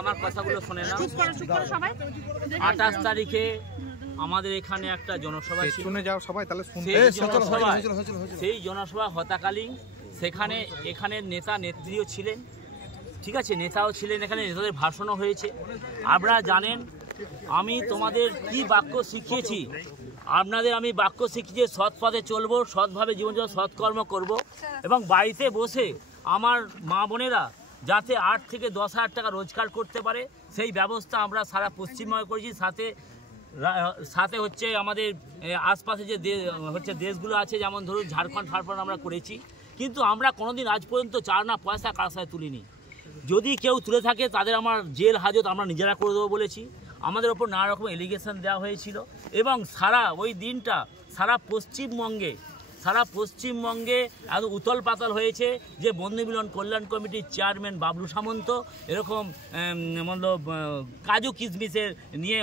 আমার কথাগুলো শোনে না। 28 তারিখে আমাদের এখানে একটা জনসভা শুনে যাও সবাই, তাহলে সেই জনসভা হতাকালীন সেখানে এখানের নেতা নেত্রীও ছিলেন, ঠিক আছে, নেতাও ছিলেন, এখানে নেতাদের ভাষণও হয়েছে। আপনারা জানেন আমি তোমাদের কি বাক্য শিখিয়েছি, আপনাদের আমি বাক্য শিখিয়ে সৎ পথে চলবো, সৎভাবে জীবনযাপন সৎকর্ম করব এবং বাড়িতে বসে আমার মা বোনেরা যাতে 8 থেকে 10,000 টাকা রোজগার করতে পারে সেই ব্যবস্থা আমরা সারা পশ্চিমবঙ্গে করেছি। সাথে হচ্ছে আমাদের আশপাশে যে দেশগুলো আছে, যেমন ধরুন ঝাড়খণ্ড আমরা করেছি, কিন্তু আমরা কোনোদিন আজ পর্যন্ত 4 না পয়সা কার সাথে তুলিনি। যদি কেউ তুলে থাকে তাদের আমার জেল হাজত আমরা নিজেরা করে দেবো বলেছি। আমাদের ওপর নানা রকম এলিগেশন দেওয়া হয়েছিল এবং ওই দিনটা সারা পশ্চিমবঙ্গে এত উতল পাতল হয়েছে যে বন্ধু মিলন কল্যাণ কমিটির চেয়ারম্যান বাবলু সামন্ত এরকম কাজু কিশমিশের নিয়ে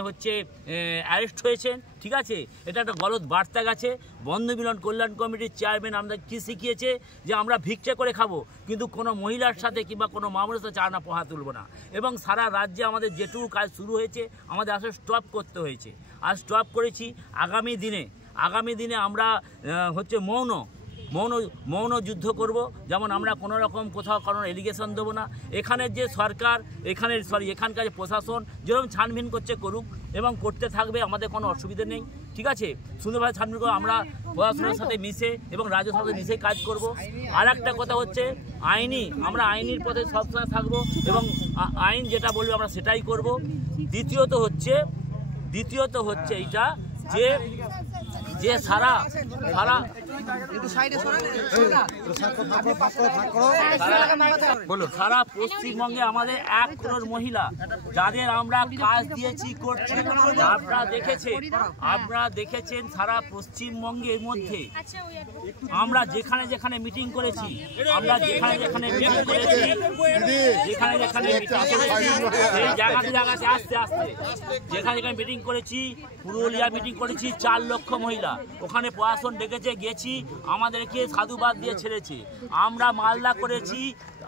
অ্যারেস্ট হয়েছেন, ঠিক আছে। এটা একটা গলত বার্তা গেছে। বন্ধু মিলন কল্যাণ কমিটির চেয়ারম্যান আমাদের কী শিখিয়েছে যে আমরা ভিক্ষা করে খাবো, কিন্তু কোনো মহিলার সাথে কিংবা কোনো মামুনের সাথে 4 আনা পোহা তুলব না। এবং সারা রাজ্যে আমাদের যেটুকু কাজ শুরু হয়েছে আমাদের আসলে স্টপ করতে হয়েছে, আর স্টপ করেছি। আগামী দিনে আমরা মৌন যুদ্ধ করব, যেমন আমরা কোনো রকম কোথাও কোনো এলিগেশন দেবো না। এখানের যে সরকার এখানকার যে প্রশাসন যেরকম ছানবিন করুক এবং করতে থাকবে, আমাদের কোনো অসুবিধা নেই, ঠিক আছে। সুন্দরভাবে ছানবিন করে আমরা প্রশাসনের সাথে মিশে এবং রাজ্যের সাথে মিশে কাজ করব। আর একটা কথা হচ্ছে আমরা আইনের পথে সবসময় থাকবো এবং আইন যেটা বলবে আমরা সেটাই করব। দ্বিতীয়ত হচ্ছে এইটা যে সারা পশ্চিমবঙ্গে আমাদের 1 crore মহিলা যাদের আমরা কাজ দিয়েছি করছি। আপনারা দেখেছেন সারা পশ্চিমবঙ্গের মধ্যে আমরা যেখানে মিটিং করেছি, যেখানে মিটিং করেছি, পুরুলিয়া মিটিং করেছি, 4 লক্ষ মহিলা ওখানে প্রশাসন ডেকেছে, গেছি, আমাদেরকে সাধুবাদ দিয়ে ছেড়েছে। আমরা মালদা করেছি,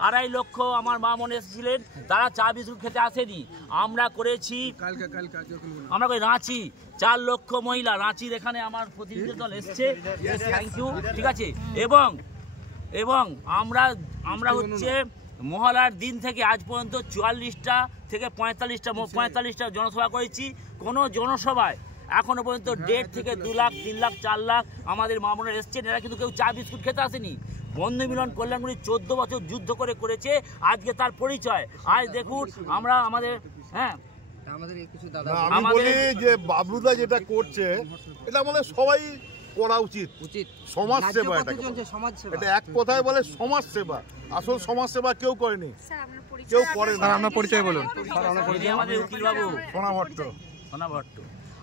2.5 লক্ষ আমার মা মনে এসেছিলেন, তারা চা বিস্কুট খেতে আসেনি। আমরা করেছি রাঁচি, 4 লক্ষ মহিলা রাঁচির, এখানে আমার প্রতিনিধি দল এসছে, থ্যাংক ইউ, ঠিক আছে। এবং আমরা মহলার দিন থেকে আজ পর্যন্ত 44টা থেকে 45টা জনসভা করেছি। কোনো জনসভায় এখনো পর্যন্ত 1.5 থেকে 2 লাখ 3 লাখ 4 লাখ আমাদের মা বোনেরা এসছেন, এরা কিন্তু কেউ চা বিস্কুট খেতে আসেনি। বন্ধু মিলন কল্যাণগুলি 14 বছর যুদ্ধ করেছে, আজকে তার পরিচয়। আজ দেখুন আমরা আমাদের আমি বলি যে বাবলুদা যেটা করছে এটা আমাদের সবাই করা উচিত। সমাজ সেবা, এটা এক কথায় বলে সমাজ সেবা। আসল সমাজ সেবা কেউ করেনি, কেউ করে না। আপনার পরিচয় বলুন। আমাদের উকিল বাবু সোনা ভট্ট।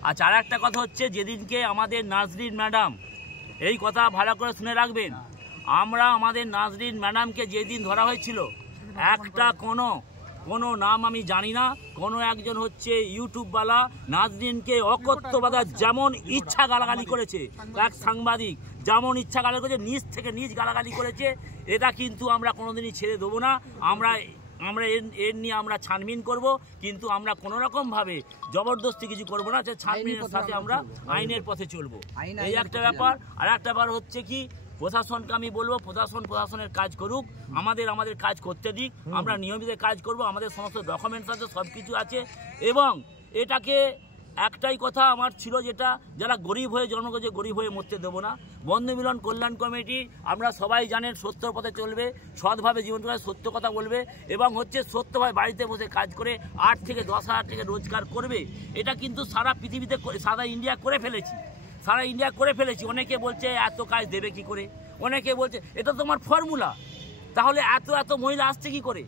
আচ্ছা, আর একটা কথা হচ্ছে, যেদিনকে আমাদের নাজরিন ম্যাডাম, এই কথা ভালো করে শুনে রাখবেন, আমরা আমাদের নাজরিন ম্যাডামকে যেদিন ধরা হয়েছিল, একটা কোনো নাম আমি জানি না, কোনো একজন ইউটিউবওয়ালা নাজরিনকে অকথ্যভাবে যেমন ইচ্ছা গালাগালি করেছে, এক সাংবাদিক যেমন ইচ্ছা গালাগালি করেছে, নিজ থেকে নিজ গালাগালি করেছে। এটা কিন্তু আমরা কোনোদিনই ছেড়ে দেবো না। আমরা এর নিয়ে আমরা ছানবিন করব, কিন্তু আমরা কোনো রকমভাবে জবরদস্তি কিছু করবো না। ছানবিনের সাথে আমরা আইনের পথে চলবো, এই একটা ব্যাপার। আর একটা ব্যাপার হচ্ছে কি, প্রশাসনকে আমি বলবো, প্রশাসনের কাজ করুক, আমাদের কাজ করতে দিক। আমরা নিয়মিত কাজ করব, আমাদের সমস্ত ডকুমেন্টস আছে, সব কিছু আছে। এবং এটাকে একটাই কথা আমার ছিল, যেটা যারা গরিব হয়ে জন্ম করেছে, গরিব হয়ে মরতে দেবো না। বন্ধু মিলন কল্যাণ কমিটি আমরা সবাই জানেন সত্যর পথে চলবে, সৎভাবে জীবন করে সত্য কথা বলবে এবং সত্যভাবে বাড়িতে বসে কাজ করে 8 থেকে 10,000 টাকা রোজগার করবে। এটা কিন্তু সারা পৃথিবীতে, সারা ইন্ডিয়া করে ফেলেছি। অনেকে বলছে এত কাজ দেবে কি করে, অনেকে বলছে এটা তোমার ফর্মুলা, তাহলে এত মহিলা আসছে কি করে?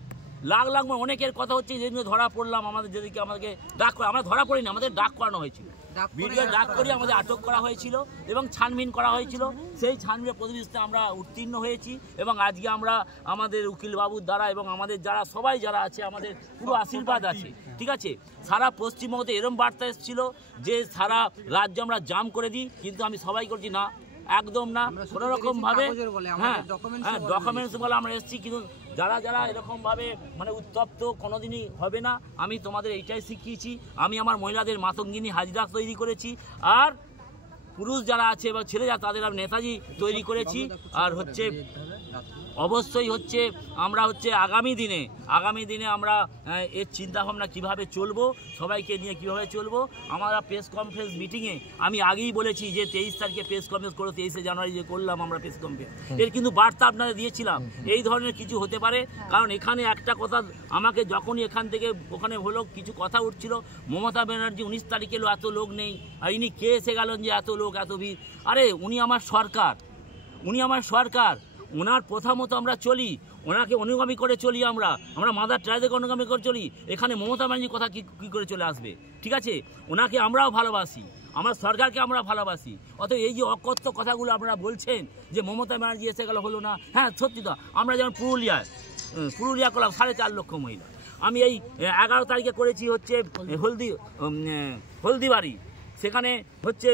লাখ লাখ অনেকের কথা হচ্ছে যেদিন ধরা পড়লাম, আমাদের যেদিকে আমাদেরকে ডাক করা, আমরা ধরা পড়িনি, আমাদের ডাক করানো হয়েছিল, ভিডিও ডাক করিয়ে আমাদের আটক করা হয়েছিল এবং ছানবিন করা হয়েছিল। সেই ছানবিনের প্রতিনিধিত্বে আমরা উত্তীর্ণ হয়েছি এবং আজকে আমরা আমাদের উকিল বাবুর দ্বারা এবং আমাদের যারা সবাই যারা আছে আমাদের পুরো আশীর্বাদ আছে, ঠিক আছে। সারা পশ্চিমবঙ্গতে এরম বার্তা এসেছিল যে সারা রাজ্য আমরা জাম করে দিই, কিন্তু আমি সবাই করছি না, একদম না, কোনো রকম ভাবে হ্যাঁ ডকুমেন্টস বলে আমরা এসেছি, কিন্তু যারা যারা এরকমভাবে মানে উত্তপ্ত কোনোদিনই হবে না। আমি তোমাদের এইটাই শিখিয়েছি, আমি আমার মহিলাদের মাতঙ্গিনী হাজরা তৈরি করেছি, আর পুরুষ যারা আছে বা ছেলে যারা তাদের আমি নেতাজি তৈরি করেছি। আর হচ্ছে অবশ্যই হচ্ছে আমরা হচ্ছে আগামী দিনে আমরা এর চিন্তাভাবনা কীভাবে চলবো, সবাইকে নিয়ে কীভাবে চলবো। আমরা প্রেস কনফারেন্স মিটিংয়ে আমি আগেই বলেছি যে 23 তারিখে প্রেস কনফারেন্স করো, 23শে জানুয়ারি যে করলাম আমরা প্রেস কনফারেন্স, এর কিন্তু বার্তা আপনারা দিয়েছিলাম এই ধরনের কিছু হতে পারে। কারণ এখানে একটা কথা আমাকে যখনই এখান থেকে ওখানে হলো কিছু কথা উঠছিল, মমতা ব্যানার্জি 19 তারিখে এলো, এত লোক নেই, আর ইনি কে এসে গেলেন যে এত লোক এত ভিড়। আরে উনি আমার সরকার, ওনার প্রথা মতো আমরা চলি, ওনাকে অনুগামী করে চলি, আমরা মাদার ট্রাইদেরকে অনুগামী করে চলি। এখানে মমতা ব্যানার্জির কথা কী করে চলে আসবে, ঠিক আছে? ওনাকে আমরাও ভালোবাসি, আমার সরকারকে আমরা ভালোবাসি। অত এই যে অকথ্য কথাগুলো আপনারা বলছেন যে মমতা ব্যানার্জি এসে গেল হলো না, হ্যাঁ সত্যি তো। আমরা যেমন পুরুলিয়া করলাম 4.5 লক্ষ মহিলা, আমি এই 11 তারিখে করেছি হচ্ছে হলদিবাড়ি, সেখানে হচ্ছে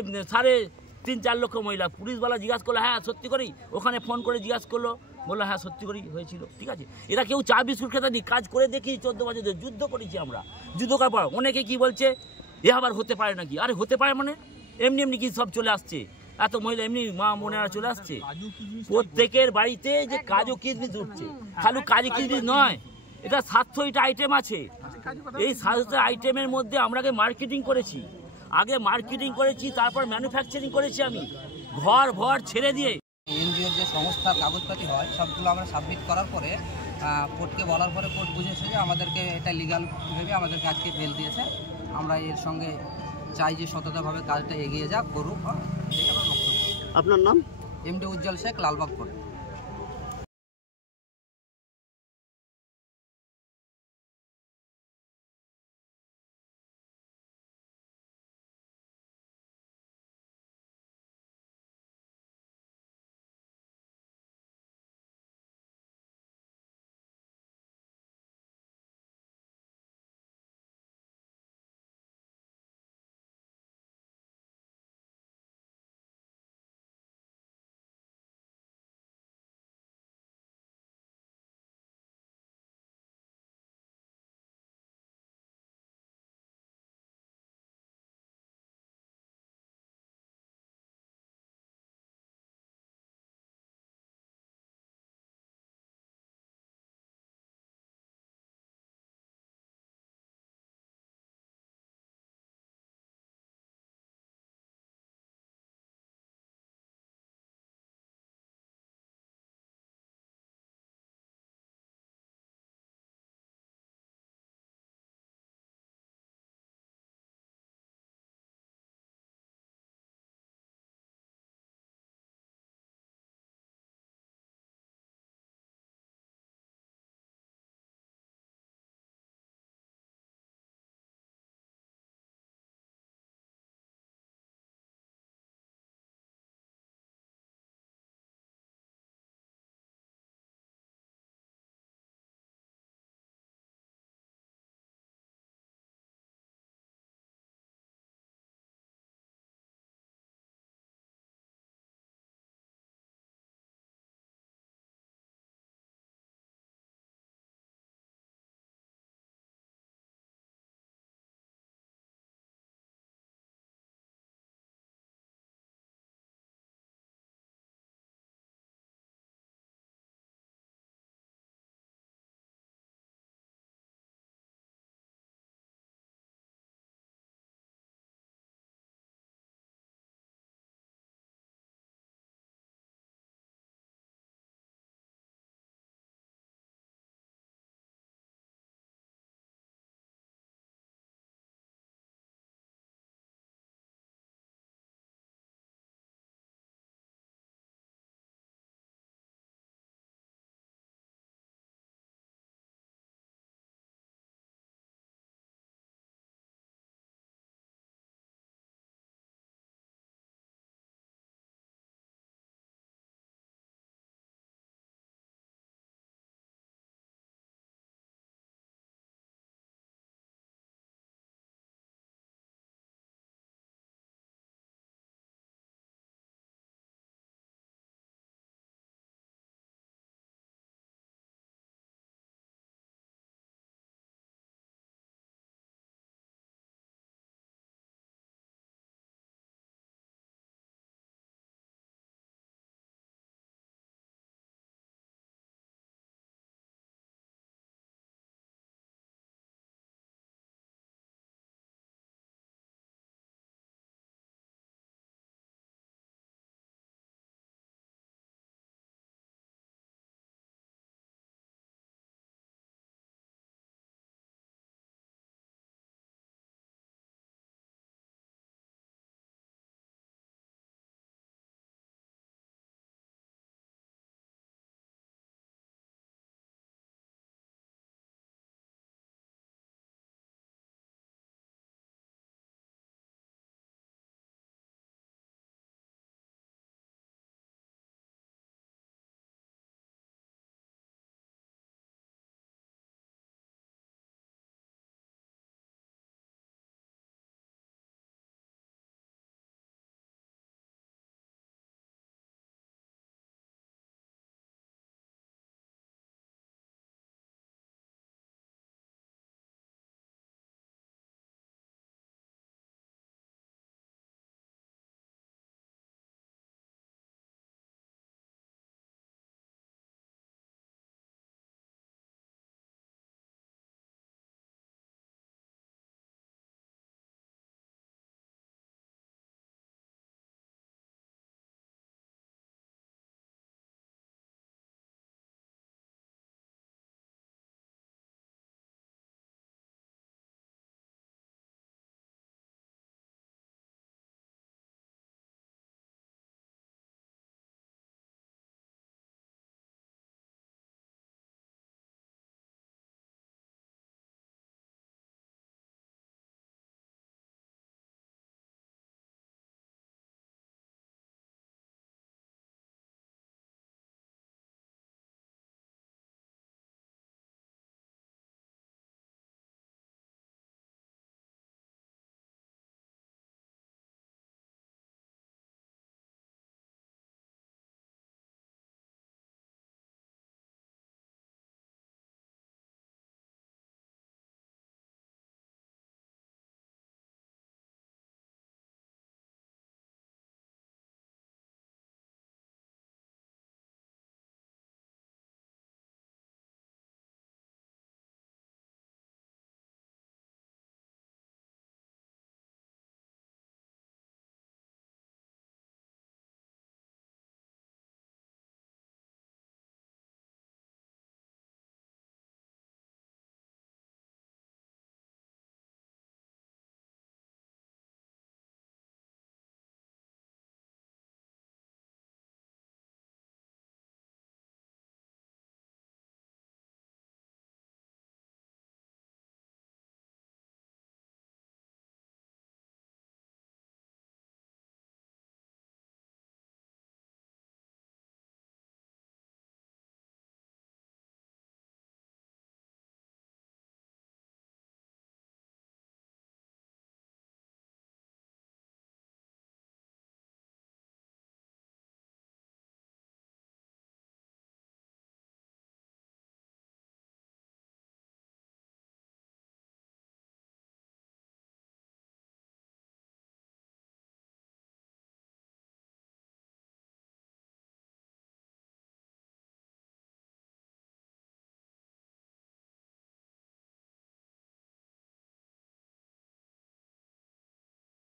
3.5-4 লক্ষ মহিলা। পুলিশওয়ালা জিজ্ঞাসা করলো, হ্যাঁ সত্যি করেই, ওখানে ফোন করে জিজ্ঞাসা করলো, বললো হ্যাঁ সত্যি করেই হয়েছিল, ঠিক আছে। এরা কেউ চা বিস্কুট খেতে নি, কাজ করে দেখি 14 বছর ধরে যুদ্ধ করেছি আমরা। যুদ্ধ করার পর অনেকে কি বলছে, এ আবার হতে পারে নাকি? আরে হতে পারে মানে এমনি কি সব চলে আসছে, এত মহিলা এমনি মা বোনেরা চলে আসছে। প্রত্যেকের বাড়িতে যে কাজু কিশমিশ উঠছে, খালি কাজু কিশমিশ নয়, এটা 700টা আইটেম আছে। এই 700টা আইটেমের মধ্যে আমরা আগে মার্কেটিং করেছি, তারপর ম্যানুফ্যাকচারিং করেছি। আমি ঘর ছেড়ে দিয়ে এনজিওর যে সংস্থার কাগজপাতি হয় সবগুলো আমরা সাবমিট করার পরে কোর্টকে বলার পরে কোর্ট বুঝেছে যে আমাদেরকে এটা লিগাল ভেবে আমাদেরকে আজকে বেল দিয়েছে। আমরা এর সঙ্গে চাই যে সততাভাবে কাজটা এগিয়ে যাক, করুক। আপনার নাম? এমডি উজ্জ্বল শেখ, লালবাগ কোর্ট।